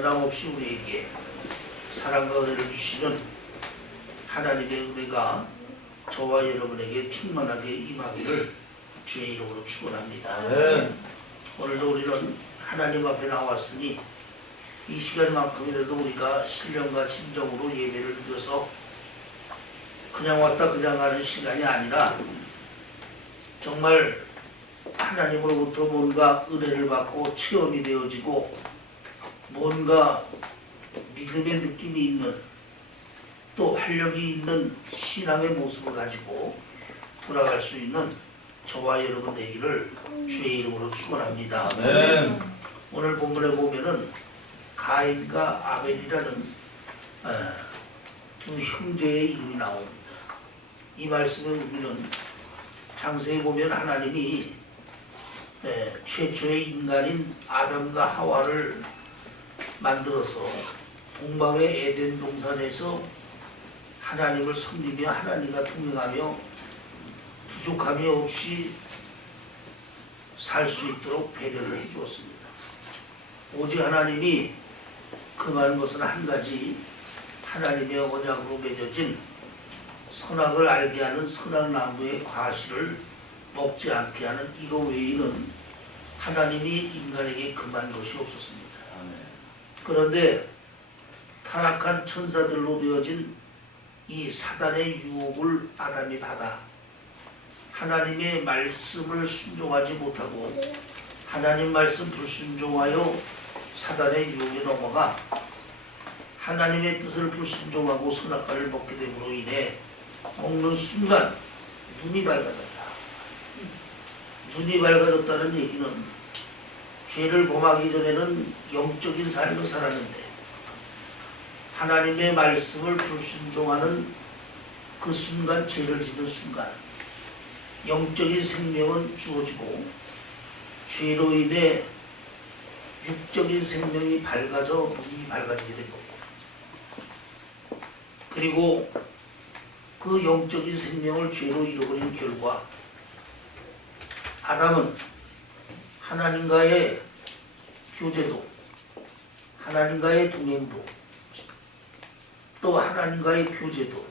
변함없이 우리에게 사랑과 은혜를 주시는 하나님의 은혜가 저와 여러분에게 충만하게 임하기를 주의 이름으로 축원합니다. 네. 오늘도 우리는 하나님 앞에 나왔으니 이 시간만큼이라도 우리가 신령과 진정으로 예배를 드려서 그냥 왔다 그냥 가는 시간이 아니라 정말 하나님으로부터 뭔가 은혜를 받고 체험이 되어지고 뭔가 믿음의 느낌이 있는 또 활력이 있는 신앙의 모습을 가지고 돌아갈 수 있는 저와 여러분 되기를 주의 이름으로 축원합니다. 네. 오늘 본문에 보면은 가인과 아벨이라는 두 형제의 이름이 나옵니다. 이 말씀의 의미는 창세에 보면 하나님이 최초의 인간인 아담과 하와를 만들어서 동방의 에덴 동산에서 하나님을 섬기며 하나님과 동행하며 부족함이 없이 살 수 있도록 배려를 해주었습니다. 오직 하나님이 금한 것은 한 가지, 하나님의 언약으로 맺어진 선악을 알게 하는 선악나무의 과실을 먹지 않게 하는 이거 외에는 하나님이 인간에게 금한 것이 없었습니다. 그런데 타락한 천사들로 되어진 이 사단의 유혹을 아담이 받아 하나님의 말씀을 순종하지 못하고 하나님 말씀 불순종하여 사단의 유혹에 넘어가 하나님의 뜻을 불순종하고 선악과를 먹게 됨으로 인해 먹는 순간 눈이 밝아졌다. 눈이 밝아졌다는 얘기는 죄를 범하기 전에는 영적인 삶을 살았는데 하나님의 말씀을 불순종하는 그 순간, 죄를 짓는 순간 영적인 생명은 주어지고 죄로 인해 육적인 생명이 밝아져 눈이 밝아지게 된 거고, 그리고 그 영적인 생명을 죄로 잃어버린 결과 아담은 하나님과의 교제도, 하나님과의 동행도, 또 하나님과의 교제도,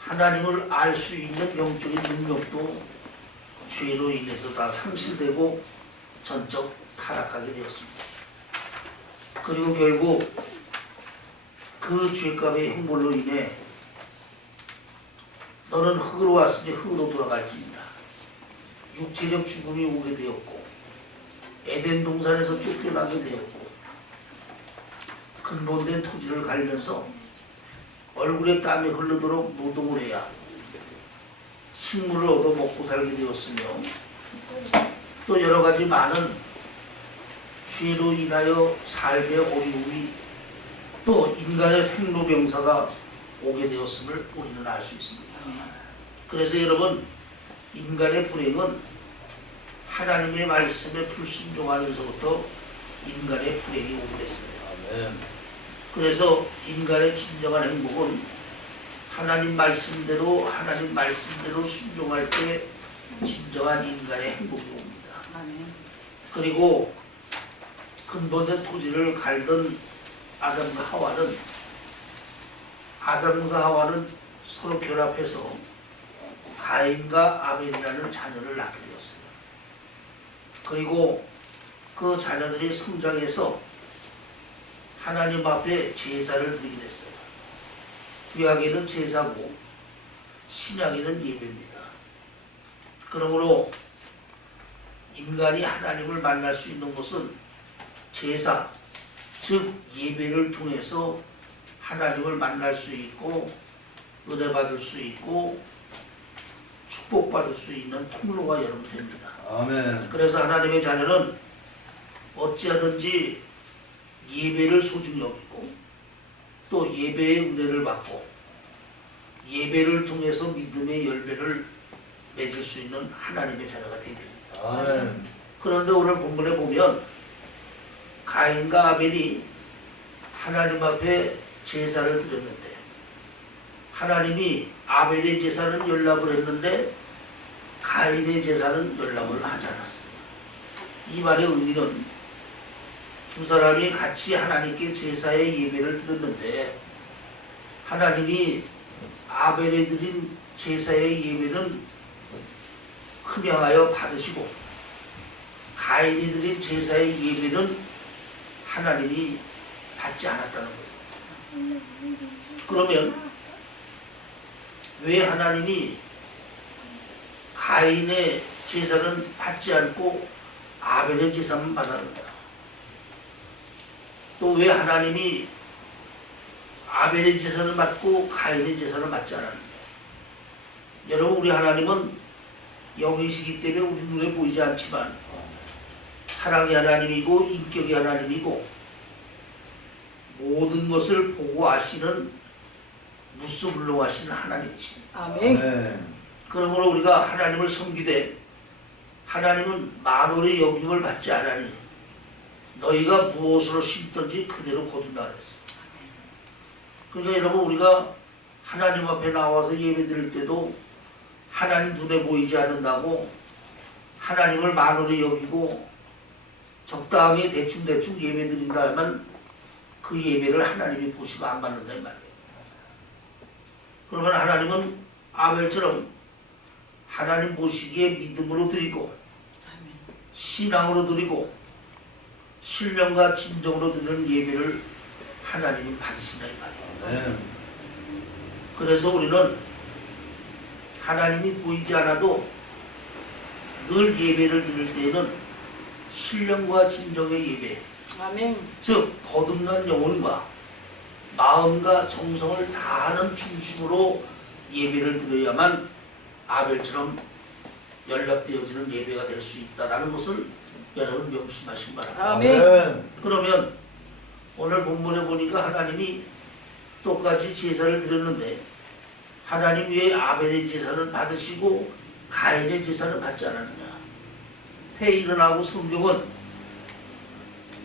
하나님을 알 수 있는 영적인 능력도 죄로 인해서 다 상실되고 전적 타락하게 되었습니다. 그리고 결국 그 죄값의 형벌로 인해 너는 흙으로 왔으니 흙으로 돌아갈지니라 육체적 죽음이 오게 되었고 에덴 동산에서 쫓겨나게 되었고 근본된 토지를 갈면서 얼굴에 땀이 흐르도록 노동을 해야 식물을 얻어 먹고 살게 되었으며 또 여러 가지 많은 죄로 인하여 삶의 어려움이 또 인간의 생로병사가 오게 되었음을 우리는 알 수 있습니다. 그래서 여러분, 인간의 불행은 하나님의 말씀에 불순종하면서부터 인간의 불행이 오게 됐어요. 아멘. 그래서 인간의 진정한 행복은 하나님 말씀대로 순종할 때 진정한 인간의 행복이 옵니다. 그리고 근본된 토지를 갈던 아담과 하와는 서로 결합해서 가인과 아벨이라는 자녀를 낳게 되었어요. 그리고 그 자녀들이 성장해서 하나님 앞에 제사를 드리게 됐어요. 구약에는 제사고 신약에는 예배입니다. 그러므로 인간이 하나님을 만날 수 있는 것은 제사, 즉 예배를 통해서 하나님을 만날 수 있고 은혜 받을 수 있고 축복받을 수 있는 통로가 여러분됩니다. 아멘. 그래서 하나님의 자녀는 어찌하든지 예배를 소중히 여기고 또 예배의 은혜를 받고 예배를 통해서 믿음의 열매를 맺을 수 있는 하나님의 자녀가 되게 됩니다. 아멘. 그런데 오늘 본문에 보면 가인과 아벨이 하나님 앞에 제사를 드렸는데 하나님이 아벨의 제사는 연락을 했는데 가인의 제사는 연락을 하지 않았어요. 이 말의 의미는 두 사람이 같이 하나님께 제사의 예배를 드렸는데 하나님이 아벨에 드린 제사의 예배는 흠양하여 받으시고 가인이 드린 제사의 예배는 하나님이 받지 않았다는 거예요. 그러면 왜 하나님이 가인의 제사는 받지 않고 아벨의 제사만 받았는가? 또 왜 하나님이 아벨의 제사를 받고 가인의 제사를 받지 않았는가? 여러분, 우리 하나님은 영이시기 때문에 우리 눈에 보이지 않지만 사랑의 하나님이고 인격의 하나님이고 모든 것을 보고 아시는 무소불능하신 하나님이십니다. 아멘. 그러므로 우리가 하나님을 섬기되 하나님은 만월의 영임을 받지 않으니 너희가 무엇으로 심든지 그대로 거둔다 그랬어요. 그러니까 여러분, 우리가 하나님 앞에 나와서 예배드릴 때도 하나님 눈에 보이지 않는다고 하나님을 만월의 여기고 적당히 대충 예배드린다 하면 그 예배를 하나님이 보시고 안 받는다 이 말이에요. 그러면 하나님은 아벨처럼 하나님 보시기에 믿음으로 드리고 신앙으로 드리고 신령과 진정으로 드리는 예배를 하나님이 받으신다 이 말이에요. 그래서 우리는 하나님이 보이지 않아도 늘 예배를 드릴 때에는 신령과 진정의 예배, 아멘. 즉 거듭난 영혼과 마음과 정성을 다하는 중심으로 예배를 드려야만 아벨처럼 연락되어지는 예배가 될 수 있다는 것을 여러분 명심하시기 바랍니다. 아멘. 그러면 오늘 본문에 보니까 하나님이 똑같이 제사를 드렸는데 하나님 왜 아벨의 제사는 받으시고 가인의 제사는 받지 않았느냐? 회의를 하고 성경은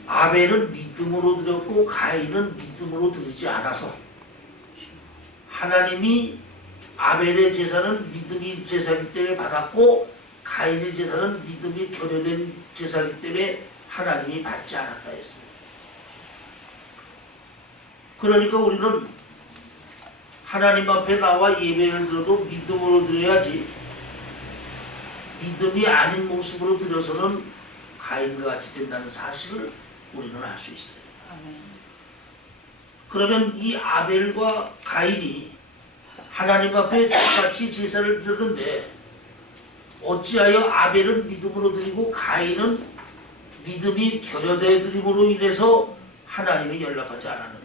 아벨은 믿음으로 드렸고 가인은 믿음으로 드리지 않아서 하나님이 아벨의 제사는 믿음이 제사이기 때문에 받았고 가인의 제사는 믿음이 결여된 제사이기 때문에 하나님이 받지 않았다 했습니다. 그러니까 우리는 하나님 앞에 나와 예배를 드려도 믿음으로 드려야지 믿음이 아닌 모습으로 드려서는 가인과 같이 된다는 사실을 우리는 알 수 있어요. 아멘. 그러면 이 아벨과 가인이 하나님 앞에 똑같이 제사를 드렸는데 어찌하여 아벨은 믿음으로 드리고 가인은 믿음이 결여되 드림으로 인해서 하나님이 연락하지 않았느냐?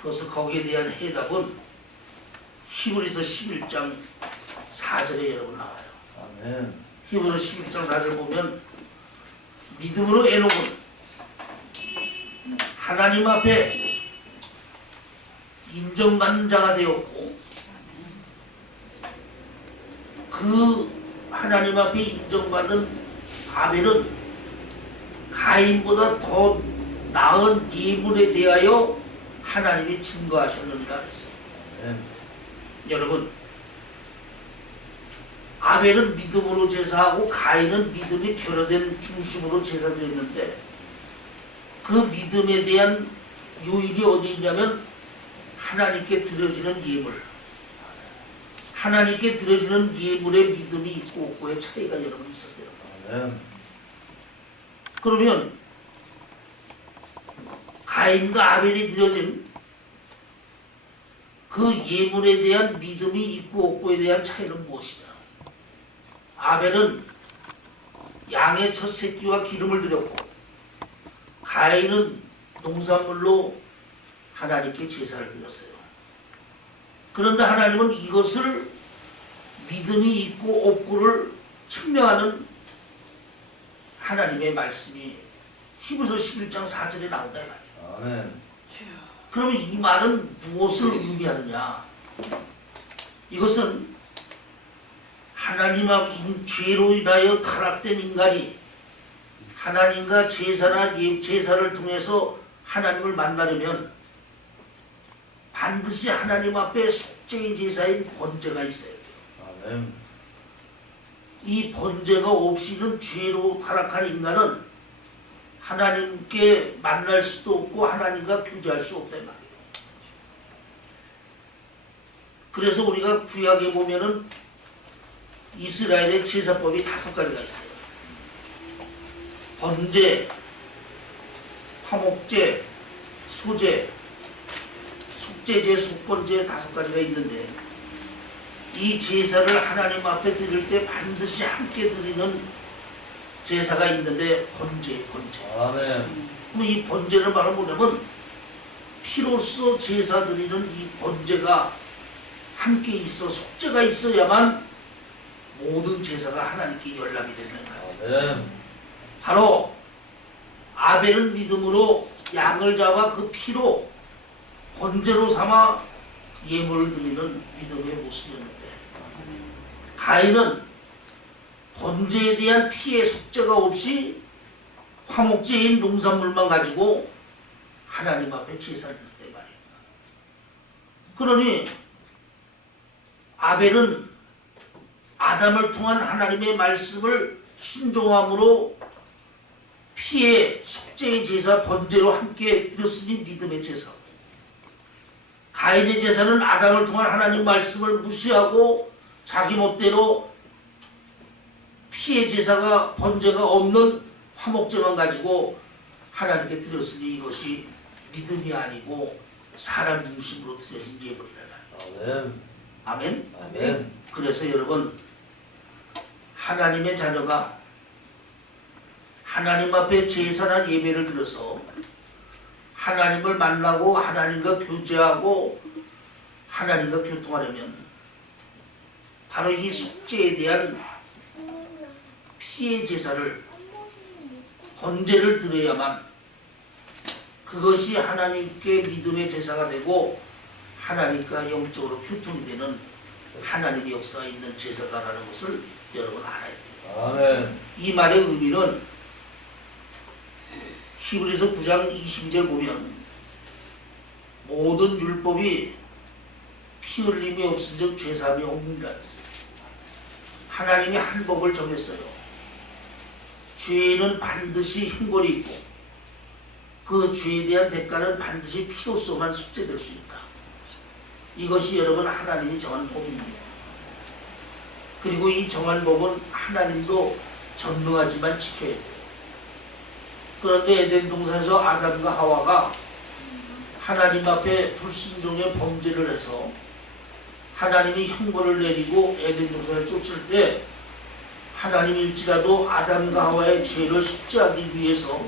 그래서 거기에 대한 해답은 히브리서 11장 4절에 여러분 나와요. 아멘. 히브리서 11장 4절 보면 믿음으로 에녹은 하나님 앞에 인정받는 자가 되었고 그 하나님 앞에 인정받는 아벨은 가인보다 더 나은 예물에 대하여 하나님이 증거하셨느니라 했어요. 여러분, 아벨은 믿음으로 제사하고 가인은 믿음이 결여된 중심으로 제사드렸는데 그 믿음에 대한 요인이 어디 있냐면 하나님께 드려지는 예물, 하나님께 드려지는 예물에 믿음이 있고 없고의 차이가 여러분 있었어요. 그러면 가인과 아벨이 드려진 그 예물에 대한 믿음이 있고 없고에 대한 차이는 무엇이냐? 아벨은 양의 첫 새끼와 기름을 드렸고 가인은 농산물로 하나님께 제사를 드렸어요. 그런데 하나님은 이것을 믿음이 있고 없고를 측명하는 하나님의 말씀이 히브리서 11장 4절에 나온다 이 말이에요. 아멘. 그러면 이 말은 무엇을 의미하느냐? 이것은 하나님 앞 죄로 인하여 타락된 인간이 하나님과 제사를 통해서 하나님을 만나려면 반드시 하나님 앞에 속죄의 제사인 번제가 있어야 돼요. 아멘. 이 번제가 없이는 죄로 타락한 인간은 하나님께 만날 수도 없고 하나님과 교제할 수 없단 말이에요. 그래서 우리가 구약에 보면은 이스라엘의 제사법이 5가지가 있어요. 번제, 화목제, 소제, 속제제, 속번제 5가지가 있는데 이 제사를 하나님 앞에 드릴 때 반드시 함께 드리는 제사가 있는데 번제. 아멘. 그럼 이 번제를 말하면 뭐냐면 피로써 제사 드리는 이 번제가 함께 있어 속죄가 있어야만 모든 제사가 하나님께 연락이 된다는 거예요. 아멘. 바로 아벨은 믿음으로 양을 잡아 그 피로 번제로 삼아 예물을 드리는 믿음의 모습이었는데 가인은 번제에 대한 피의 속죄가 없이 화목제인 농산물만 가지고 하나님 앞에 제사를 드렸단 말이에요. 그러니 아벨은 아담을 통한 하나님의 말씀을 순종함으로 피의 속죄의 제사 번제로 함께 드렸으니 믿음의 제사. 가인의 제사는 아담을 통한 하나님 말씀을 무시하고 자기 멋대로 피의 제사가 번제가 없는 화목제만 가지고 하나님께 드렸으니 이것이 믿음이 아니고 사람 중심으로 드려진 예물이라. 아멘. 아멘. 아멘. 그래서 여러분 하나님의 자녀가 하나님 앞에 제사나 예배를 드려서 하나님을 만나고 하나님과 교제하고 하나님과 교통하려면 바로 이 속죄에 대한 피의 제사를 번제를 드려야만 그것이 하나님께 믿음의 제사가 되고 하나님과 영적으로 교통이 되는 하나님의 역사가 있는 제사다라는 것을 여러분 알아야 돼요. 아멘. 이 말의 의미는 히브리서 9장 22절 보면 모든 율법이 피 흘림이 없은즉 죄사함이 없느니라 했어요. 하나님이 한 법을 정했어요. 죄는 반드시 형벌이 있고 그 죄에 대한 대가는 반드시 피로서만 속죄될 수 있다. 이것이 여러분 하나님이 정한 법입니다. 그리고 이 정한 법은 하나님도 전능하지만 지켜야 돼요. 그런데 에덴 동산에서 아담과 하와가 하나님 앞에 불순종의 범죄를 해서 하나님이 형벌을 내리고 에덴 동산을 쫓을 때 하나님일지라도 아담과 하와의 죄를 속죄하기 위해서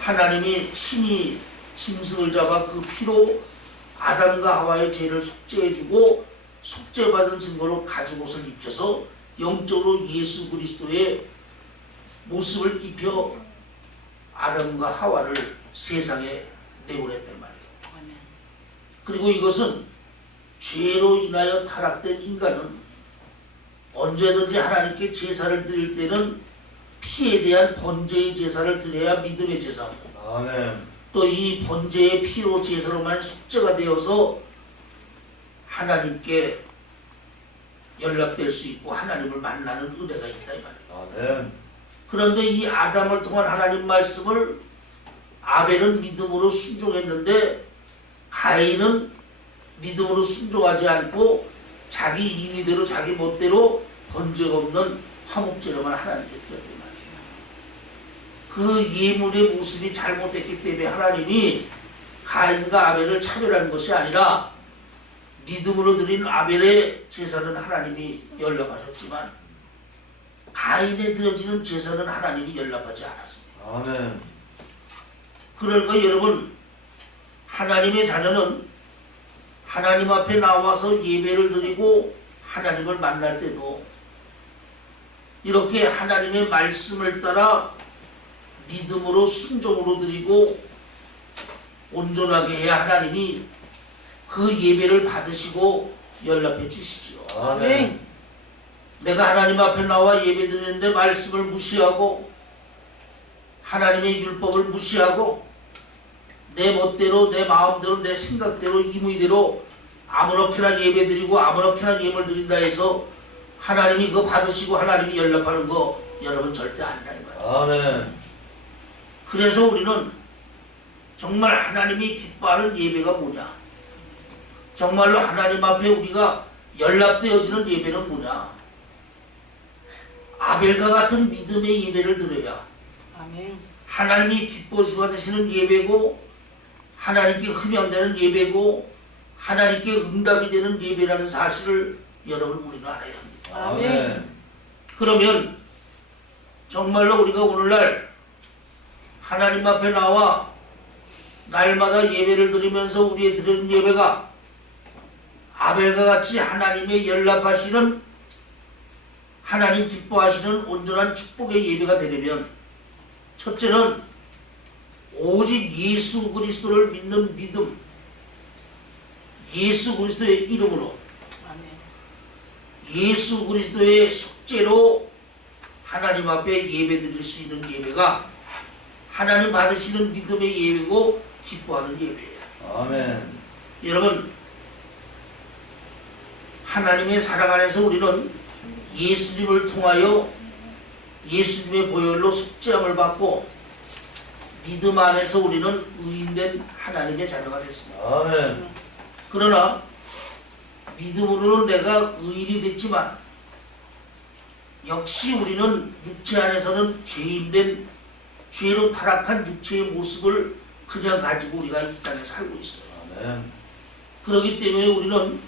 하나님이 친히 짐승을 잡아 그 피로 아담과 하와의 죄를 속죄해주고 속죄받은 증거로 가죽 옷을 입혀서 영적으로 예수 그리스도의 모습을 입혀 아담과 하와를 세상에 내보냈단 말이에요. 그리고 이것은 죄로 인하여 타락된 인간은 언제든지 하나님께 제사를 드릴 때는 피에 대한 번제의 제사를 드려야 믿음의 제사입니다. 아멘. 또 이 번제의 피로 제사로만 속죄가 되어서 하나님께 연락될 수 있고 하나님을 만나는 은혜가 있다 이 말이에요. 아멘. 그런데 이 아담을 통한 하나님 말씀을 아벨은 믿음으로 순종했는데 가인은 믿음으로 순종하지 않고 자기 임의대로 자기 멋대로 번제가 없는 화목제로만 하나님께 드렸단 말이에요. 그 예물의 모습이 잘못됐기 때문에 하나님이 가인과 아벨을 차별하는 것이 아니라 믿음으로 드린 아벨의 제사는 하나님이 연락하셨지만 가인에 드려지는 제사는 하나님이 연락하지 않았습니다. 아멘. 그러니까 여러분 하나님의 자녀는 하나님 앞에 나와서 예배를 드리고 하나님을 만날 때도 이렇게 하나님의 말씀을 따라 믿음으로 순종으로 드리고 온전하게 해야 하나님이 그 예배를 받으시고 연락해 주시지요. 아멘. 내가 하나님 앞에 나와 예배 드리는데 말씀을 무시하고 하나님의 율법을 무시하고 내 멋대로 내 마음대로 내 생각대로 임의대로 아무렇게나 예배 드리고 아무렇게나 예물 드린다 해서 하나님이 그거 받으시고 하나님이 연락하는 거 여러분 절대 아니라 이 말이에요. 아멘. 그래서 우리는 정말 하나님이 기뻐하는 예배가 뭐냐? 정말로 하나님 앞에 우리가 연락되어지는 예배는 뭐냐? 아벨과 같은 믿음의 예배를 드려야 아멘. 하나님이 기뻐 받으시는 예배고 하나님께 흠양되는 예배고 하나님께 응답이 되는 예배라는 사실을 여러분 우리는 알아야 합니다. 아멘. 그러면 정말로 우리가 오늘날 하나님 앞에 나와 날마다 예배를 드리면서 우리의 드리는 예배가 아벨과 같이 하나님의 연락하시는 하나님 기뻐하시는 온전한 축복의 예배가 되려면 첫째는 오직 예수 그리스도를 믿는 믿음, 예수 그리스도의 이름으로 아멘. 예수 그리스도의 속죄로 하나님 앞에 예배 드릴 수 있는 예배가 하나님 받으시는 믿음의 예배고 기뻐하는 예배예요. 아멘. 여러분, 하나님의 사랑 안에서 우리는 예수님을 통하여 예수님의 보혈로 속죄함을 받고 믿음 안에서 우리는 의인된 하나님의 자녀가 됐습니다. 아멘. 그러나 믿음으로는 내가 의인이 됐지만 역시 우리는 육체 안에서는 죄인된 죄로 타락한 육체의 모습을 그냥 가지고 우리가 이 땅에 살고 있어요. 아멘. 그렇기 때문에 우리는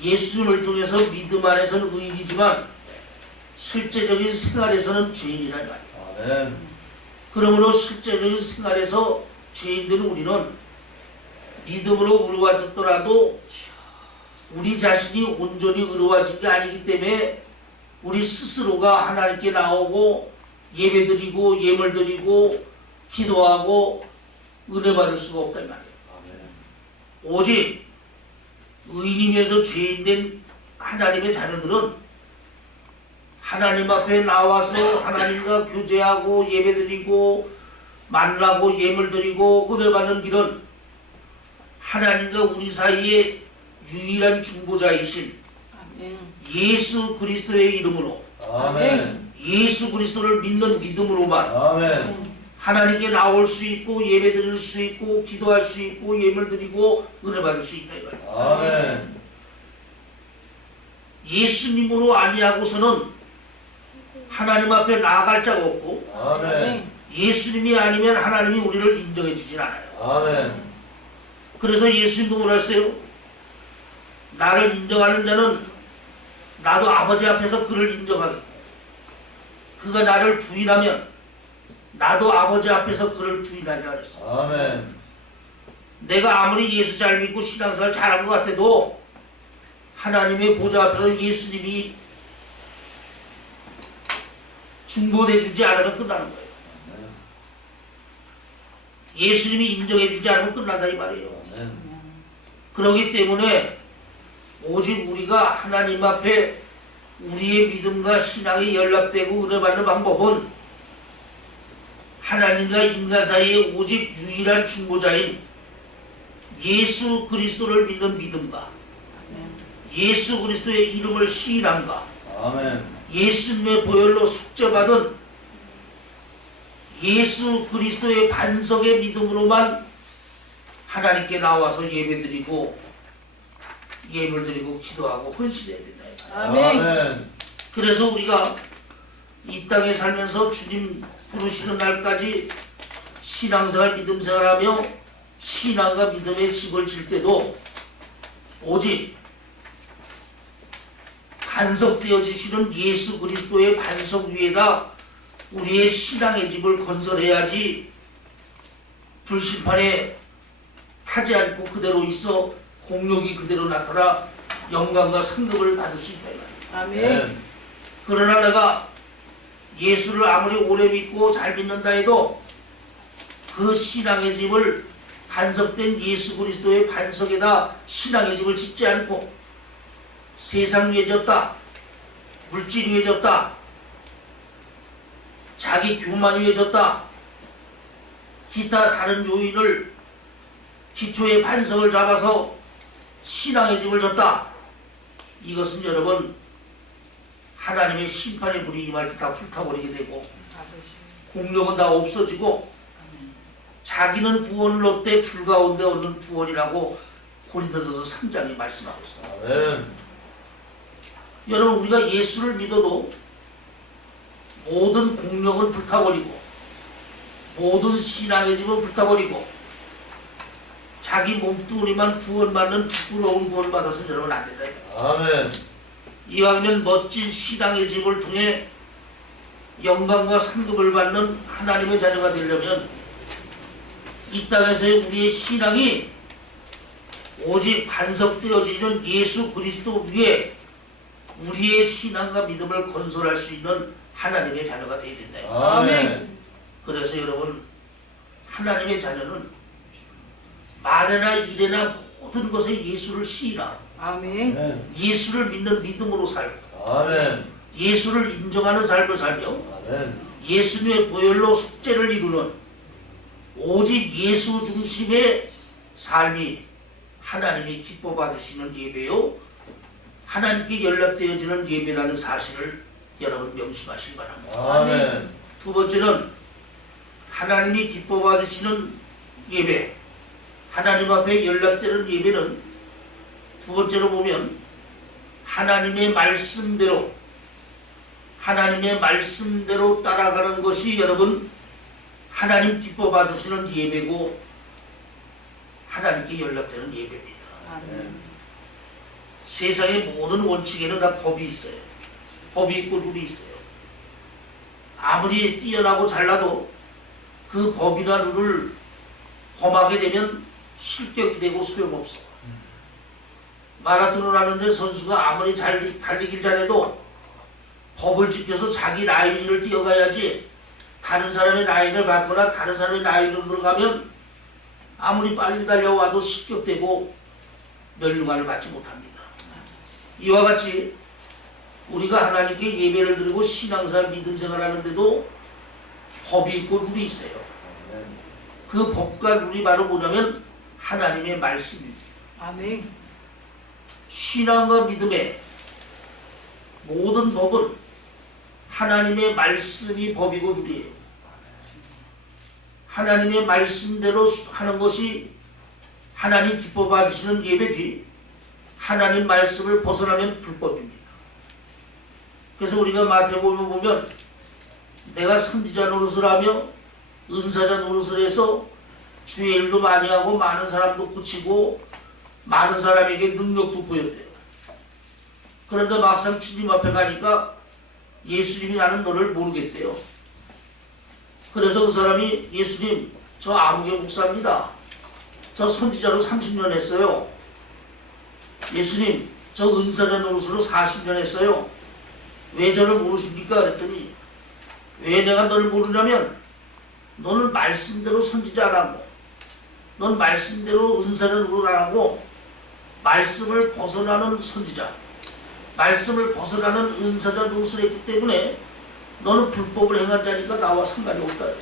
예수님을 통해서 믿음 안에서는 의인이지만 실제적인 생활에서는 죄인이란 말이에요. 아멘. 그러므로 실제적인 생활에서 죄인된 우리는 믿음으로 의로워졌더라도 우리 자신이 온전히 의로워진 게 아니기 때문에 우리 스스로가 하나님께 나오고 예배드리고 예물드리고 기도하고 은혜 받을 수가 없단 말이에요. 아멘. 오직 의인이면서 죄인된 하나님의 자녀들은 하나님 앞에 나와서 하나님과 교제하고 예배드리고 만나고 예물드리고 은혜 받는 길은 하나님과 우리 사이에 유일한 중보자이신 아멘. 예수 그리스도의 이름으로 아멘. 예수 그리스도를 믿는 믿음으로만 아멘. 하나님께 나올 수 있고 예배드릴 수 있고 기도할 수 있고 예물드리고 은혜 받을 수 있다 이거예요. 아멘. 예수님으로 아니하고서는 하나님 앞에 나아갈 자가 없고 아멘. 예수님이 아니면 하나님이 우리를 인정해 주진 않아요. 아멘. 그래서 예수님도 뭐랬어요? 나를 인정하는 자는 나도 아버지 앞에서 그를 인정하겠고 그가 나를 부인하면 나도 아버지 앞에서 그를 부인하리라 그랬어. 아멘. 내가 아무리 예수 잘 믿고 신앙생활 잘한 것 같아도 하나님의 보좌 앞에서 예수님이 중보해 주지 않으면 끝나는 거예요. 예수님이 인정해 주지 않으면 끝난다 이 말이에요. 아멘. 그렇기 때문에 오직 우리가 하나님 앞에 우리의 믿음과 신앙이 연락되고 은혜 받는 방법은 하나님과 인간 사이에 오직 유일한 중보자인 예수 그리스도를 믿는 믿음과 예수 그리스도의 이름을 시인함과 아멘. 예수님의 보혈로 속죄받은 예수 그리스도의 반석의 믿음으로만 하나님께 나와서 예배드리고 예물드리고 기도하고 헌신해야 된다. 아멘. 그래서 우리가 이 땅에 살면서 주님 부르시는 날까지 신앙생활 믿음생활하며 신앙과 믿음의 집을 질 때도 오직 반석되어 주시는 예수 그리스도의 반석 위에다 우리의 신앙의 집을 건설해야지 불심판에 타지 않고 그대로 있어 공력이 그대로 나타나 영광과 상급을 받을 수 있다. 아멘. 그러나 내가 예수를 아무리 오래 믿고 잘 믿는다 해도 그 신앙의 집을 반석된 예수 그리스도의 반석에다 신앙의 집을 짓지 않고 세상 위에 졌다, 물질 위에 졌다, 자기 교만 위에 졌다, 기타 다른 요인을 기초의 반석을 잡아서 신앙의 집을 졌다. 이것은 여러분 하나님의 심판의 불이 임할 때 다 불타버리게 되고 공력은 다 없어지고 자기는 구원을 얻되 불가운데 얻는 구원이라고 고린도전서 3장이 말씀하고 있어요. 아멘. 여러분 우리가 예수를 믿어도 모든 공력을 불타버리고 모든 신앙의 집을 불타버리고 자기 몸뚱이만 구원받는 부끄러운 구원을 받아서 여러분 안 된다. 아멘. 이왕이면 멋진 신앙의 집을 통해 영광과 상급을 받는 하나님의 자녀가 되려면 이 땅에서의 우리의 신앙이 오직 반석되어지는 예수 그리스도 위에 우리의 신앙과 믿음을 건설할 수 있는 하나님의 자녀가 되어야 된다. 아멘. 그래서 여러분 하나님의 자녀는 말이나 일이나 모든 것에 예수를 시인하고 아멘. 아멘. 예수를 믿는 믿음으로 살고 아멘. 예수를 인정하는 삶을 살며 아멘. 예수님의 보혈로 속죄를 이루는 오직 예수 중심의 삶이 하나님이 기뻐 받으시는 예배요 하나님께 연락되어지는 예배라는 사실을 여러분 명심하시기 바랍니다. 아멘. 두 번째는 하나님이 기뻐 받으시는 예배, 하나님 앞에 연락되는 예배는 두 번째로 보면 하나님의 말씀대로 따라가는 것이 여러분 하나님 기뻐 받으시는 예배고 하나님께 연락되는 예배입니다. 아멘. 세상의 모든 원칙에는 다 법이 있어요. 법이 있고 룰이 있어요. 아무리 뛰어나고 잘나도 그 법이나 룰을 범하게 되면 실격이 되고 소용없어. 마라톤을 하는데 선수가 아무리 달리길 잘해도 법을 지켜서 자기 라인을 뛰어가야지 다른 사람의 라인을 밟거나 다른 사람의 라인으로 들어가면 아무리 빨리 달려와도 실격되고 면류관을 받지 못합니다. 이와 같이 우리가 하나님께 예배를 드리고 신앙생활 믿음생활 하는데도 법이 있고 룰이 있어요. 그 법과 룰이 바로 뭐냐면 하나님의 말씀입니다. 아멘. 신앙과 믿음의 모든 법은 하나님의 말씀이 법이고 룰이에요. 하나님의 말씀대로 하는 것이 하나님 기뻐 받으시는 예배지 하나님 말씀을 벗어나면 불법입니다. 그래서 우리가 마태복음 보면 내가 선지자 노릇을 하며 은사자 노릇을 해서 주의 일도 많이 하고 많은 사람도 고치고 많은 사람에게 능력도 보였대요. 그런데 막상 주님 앞에 가니까 예수님이 나는 너를 모르겠대요. 그래서 그 사람이 예수님 저 아무개 목사입니다. 저 선지자로 30년 했어요. 예수님 저 은사자 노릇으로 40년 했어요. 왜 저를 모르십니까? 그랬더니 왜 내가 너를 모르냐면 너는 말씀대로 선지자 안 하고 넌 말씀대로 은사자 노릇 안 하고 말씀을 벗어나는 선지자 말씀을 벗어나는 은사자 노릇을 했기 때문에 너는 불법을 행한 자니까 나와 상관이 없다 그랬어.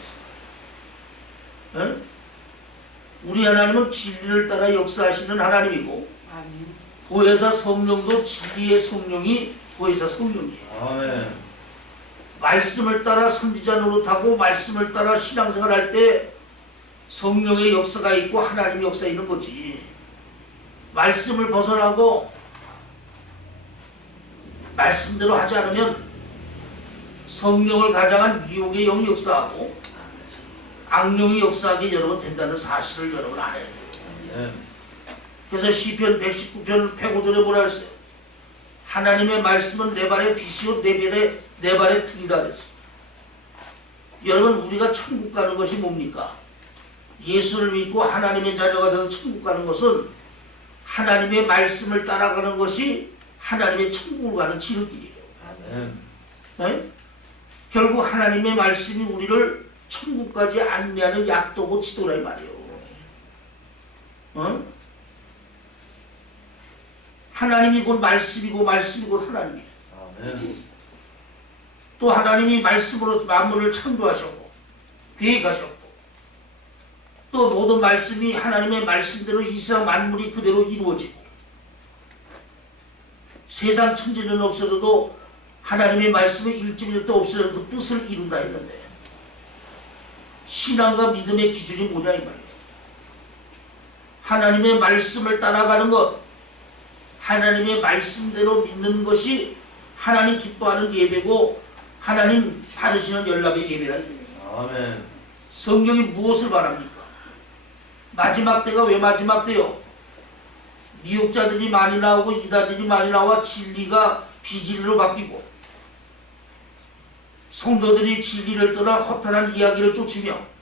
에? 우리 하나님은 진리를 따라 역사하시는 하나님이고 아멘. 보혜사 성령도 진리의 성령이 보혜사 성령이에요. 아멘. 말씀을 따라 선지자 노릇하고 말씀을 따라 신앙생활 할 때 성령의 역사가 있고 하나님의 역사가 있는 거지. 말씀을 벗어나고 말씀대로 하지 않으면 성령을 가장한 미혹의 영이 역사하고 악령이 역사하게 여러분 된다는 사실을 여러분 알아야 돼요. 아멘. 그래서 시편 119편 105절에 뭐라 했어요? 하나님의 말씀은 내 발의 빛이요 내 발의 등이다 그랬어요. 여러분 우리가 천국 가는 것이 뭡니까? 예수를 믿고 하나님의 자녀가 돼서 천국 가는 것은 하나님의 말씀을 따라가는 것이 하나님의 천국을 가는 지름길이에요. 아멘. 네? 결국 하나님의 말씀이 우리를 천국까지 안내하는 약도고 지도라 이 말이에요. 어? 하나님이 곧 말씀이고 말씀이 곧 하나님이에요. 아멘. 또 하나님이 말씀으로 만물을 창조하셨고 계획하셨고 또 모든 말씀이 하나님의 말씀대로 이 세상 만물이 그대로 이루어지고 세상 천지는 없어도 하나님의 말씀을 1.1도 없어도 그 뜻을 이룬다 했는데 신앙과 믿음의 기준이 뭐냐 이 말이에요. 하나님의 말씀을 따라가는 것, 하나님의 말씀대로 믿는 것이 하나님 기뻐하는 예배고 하나님 받으시는 연락의 예배라. 아멘. 성경이 무엇을 말합니까? 마지막 때가 왜 마지막 때요? 미혹자들이 많이 나오고 이단들이 많이 나와 진리가 비진리로 바뀌고 성도들이 진리를 떠나 허탄한 이야기를 쫓으며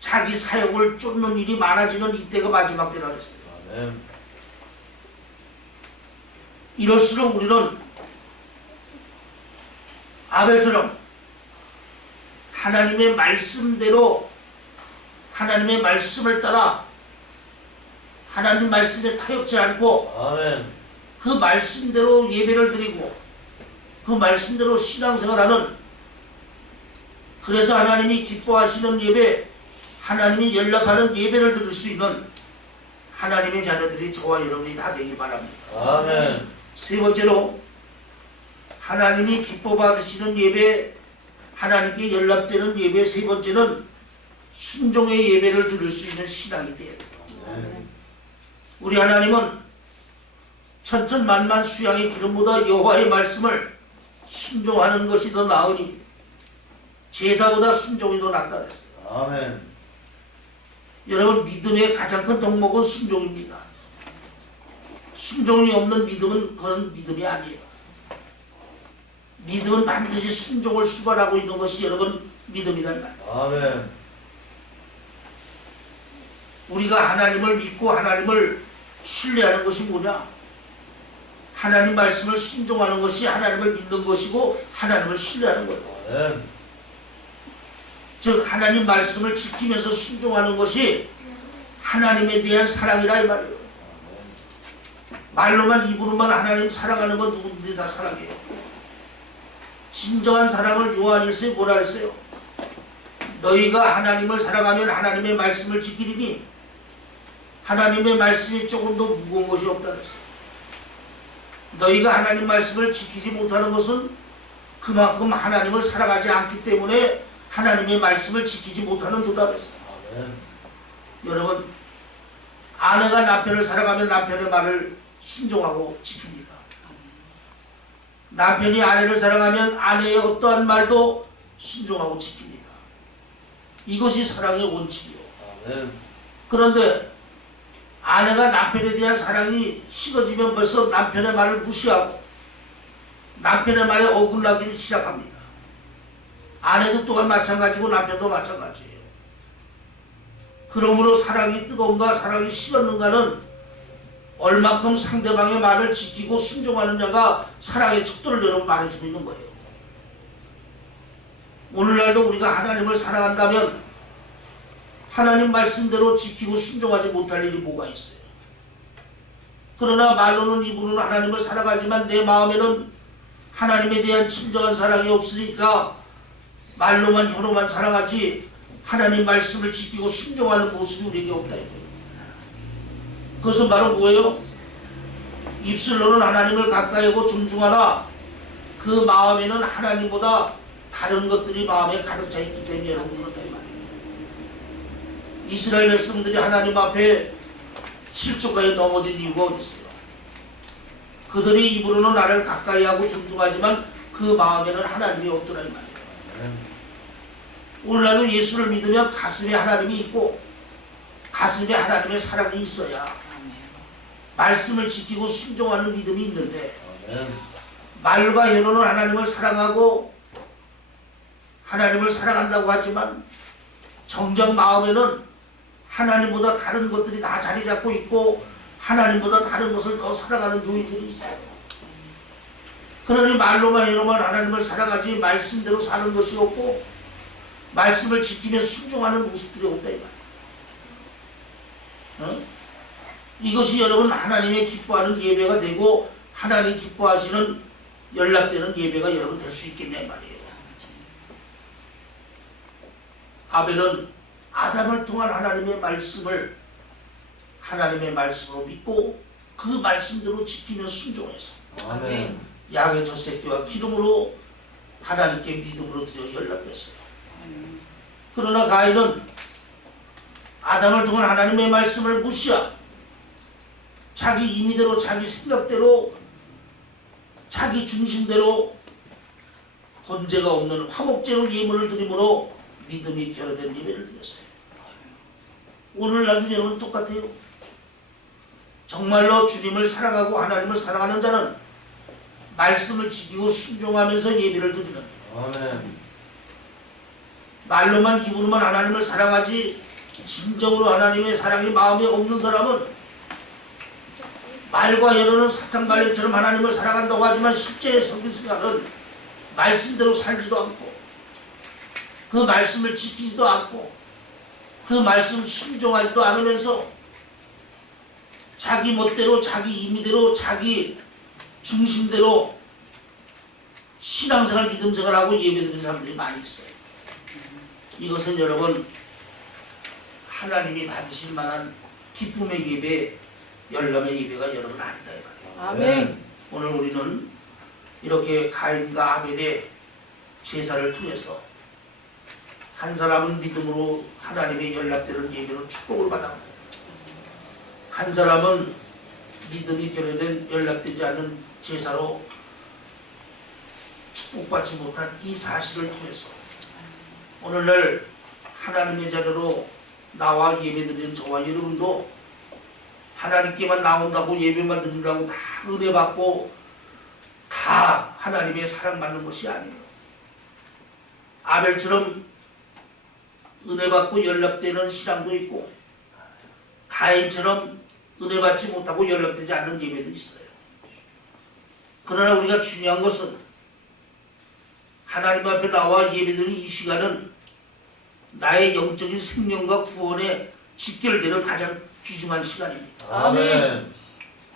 자기 사역을 쫓는 일이 많아지는 이때가 마지막 때라 그랬어요. 아멘. 이럴수록 우리는 아벨처럼 하나님의 말씀대로 하나님의 말씀을 따라 하나님 말씀에 타협지 않고 아멘. 그 말씀대로 예배를 드리고 그 말씀대로 신앙생활하는, 그래서 하나님이 기뻐하시는 예배, 하나님이 연락하는 예배를 드릴 수 있는 하나님의 자녀들이 저와 여러분이 다 되길 바랍니다. 아멘. 세 번째로 하나님이 기뻐 받으시는 예배, 하나님께 연락되는 예배, 세 번째는 순종의 예배를 드릴 수 있는 신앙이 돼야 돼요. 아멘. 우리 하나님은 천천만만 수양의 기름보다 여호와의 말씀을 순종하는 것이 더 나으니 제사보다 순종이 더 낫다 그랬어요. 아멘. 여러분, 믿음의 가장 큰 덕목은 순종입니다. 순종이 없는 믿음은 그런 믿음이 아니에요. 믿음은 반드시 순종을 수반하고 있는 것이 여러분 믿음이란 말이에요. 아멘. 우리가 하나님을 믿고 하나님을 신뢰하는 것이 뭐냐? 하나님 말씀을 순종하는 것이 하나님을 믿는 것이고 하나님을 신뢰하는 거예요. 아멘. 즉 하나님 말씀을 지키면서 순종하는 것이 하나님에 대한 사랑이라 이 말이에요. 말로만 입으로만 하나님 사랑하는 건 누구든지 다 사랑해요. 진정한 사랑을 요한일서에 뭐라 했어요? 너희가 하나님을 사랑하면 하나님의 말씀을 지키리니 하나님의 말씀이 조금 더 무거운 것이 없다 그랬어요. 너희가 하나님 말씀을 지키지 못하는 것은 그만큼 하나님을 사랑하지 않기 때문에 하나님의 말씀을 지키지 못하는 도다 그랬어요. 아멘. 여러분, 아내가 남편을 사랑하면 남편의 말을 순종하고 지킵니다. 남편이 아내를 사랑하면 아내의 어떠한 말도 순종하고 지킵니다. 이것이 사랑의 원칙이요. 아멘. 그런데 아내가 남편에 대한 사랑이 식어지면 벌써 남편의 말을 무시하고 남편의 말에 어긋나기 시작합니다. 아내도 또한 마찬가지고 남편도 마찬가지예요. 그러므로 사랑이 뜨거운가 사랑이 식었는가는 얼마큼 상대방의 말을 지키고 순종하는 자가 사랑의 척도를 여러분 말해주고 있는 거예요. 오늘날도 우리가 하나님을 사랑한다면 하나님 말씀대로 지키고 순종하지 못할 일이 뭐가 있어요? 그러나 말로는 입으로는 하나님을 사랑하지만 내 마음에는 하나님에 대한 진정한 사랑이 없으니까 말로만 혀로만 사랑하지 하나님 말씀을 지키고 순종하는 모습이 우리에게 없다 이거예요. 그것은 바로 뭐예요? 입술로는 하나님을 가까이 하고 존중하나 그 마음에는 하나님보다 다른 것들이 마음에 가득 차 있기 때문에 여러분 그렇다 이 말이에요. 이스라엘 백성들이 하나님 앞에 실족하여 넘어진 이유가 어디 있어요? 그들이 입으로는 나를 가까이 하고 존중하지만 그 마음에는 하나님이 없더라 이 말이에요. 오늘날도 예수를 믿으면 가슴에 하나님이 있고 가슴에 하나님의 사랑이 있어야 말씀을 지키고 순종하는 믿음이 있는데 말과 혀로는 하나님을 사랑하고 하나님을 사랑한다고 하지만 정작 마음에는 하나님보다 다른 것들이 다 자리 잡고 있고 하나님보다 다른 것을 더 사랑하는 요인들이 있어요. 그러니 말로만 혀로만 하나님을 사랑하지 말씀대로 사는 것이 없고 말씀을 지키며 순종하는 모습들이 없다 이 말이에요. 이것이 여러분 하나님의 기뻐하는 예배가 되고 하나님 기뻐하시는 연락되는 예배가 여러분 될 수 있겠냐 이 말이에요. 아벨은 아담을 통한 하나님의 말씀을 하나님의 말씀으로 믿고 그 말씀대로 지키며 순종해서 아멘. 양의 젖새끼와 기름으로 하나님께 믿음으로 드려 연락됐어요. 그러나 가인은 아담을 통한 하나님의 말씀을 무시하고 자기 임의대로 자기 생각대로 자기 중심대로 번제가 없는 화목제로 예물을 드림으로 믿음이 결여된 예배를 드렸어요. 오늘날도 여러분 똑같아요. 정말로 주님을 사랑하고 하나님을 사랑하는 자는 말씀을 지키고 순종하면서 예배를 드리는 아멘. 말로만 입으로만 하나님을 사랑하지 진정으로 하나님의 사랑이 마음에 없는 사람은 말과 여론은 사탕 발레처럼 하나님을 사랑한다고 하지만 실제 성경 생활은 말씀대로 살지도 않고 그 말씀을 지키지도 않고 그 말씀을 순종하지도 않으면서 자기 멋대로 자기 임의대로 자기 중심대로 신앙생활 믿음생활하고 예배드리는 사람들이 많이 있어요. 이것은 여러분 하나님이 받으실 만한 기쁨의 예배, 열람의 예배가 여러분 아니다 이 말이에요. 아멘. 오늘 우리는 이렇게 가인과 아벨의 제사를 통해서 한 사람은 믿음으로 하나님의 연락되는 예배로 축복을 받았고 한 사람은 믿음이 결여된 연락되지 않는 제사로 축복받지 못한 이 사실을 통해서 오늘날 하나님의 자녀로 나와 예배드리는 저와 여러분도 하나님께만 나온다고 예배만 드린다고 다 은혜 받고 다 하나님의 사랑받는 것이 아니에요. 아벨처럼 은혜 받고 연락되는 신앙도 있고 가인처럼 은혜 받지 못하고 연락되지 않는 예배도 있어요. 그러나 우리가 중요한 것은 하나님 앞에 나와 예배드리는 이 시간은 나의 영적인 생명과 구원에 직결되는 가장 귀중한 시간입니다. 아멘.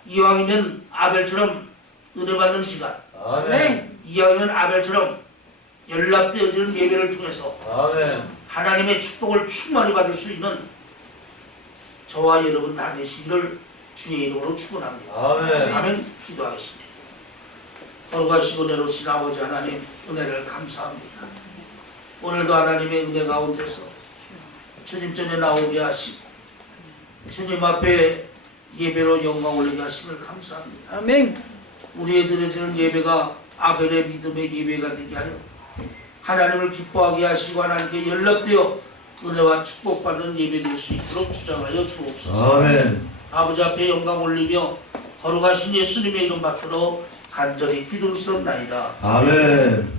이왕이면 아벨처럼 은혜 받는 시간, 아멘. 이왕이면 아벨처럼 연락되어지는 예배를 통해서 아멘. 하나님의 축복을 충만히 받을 수 있는 저와 여러분 다 되시기를 주의 이름으로 축원합니다. 아멘. 아멘. 기도하겠습니다. 거룩하시고 내로신 아버지 하나님 은혜를 감사합니다. 오늘도 하나님의 은혜 가운데서 주님 전에 나오게 하시고 주님 앞에 예배로 영광 올리게 하심을 감사합니다. 아멘. 우리의 드려지는 예배가 아벨의 믿음의 예배가 되게 하여 하나님을 기뻐하게 하시고 하나님께 연락되어 은혜와 축복받는 예배 될 수 있도록 주장하여 주옵소서. 아멘. 아버지 앞에 영광 올리며 거룩하신 예수님의 이름 받들어 간절히 기도했옵나이다. 아멘.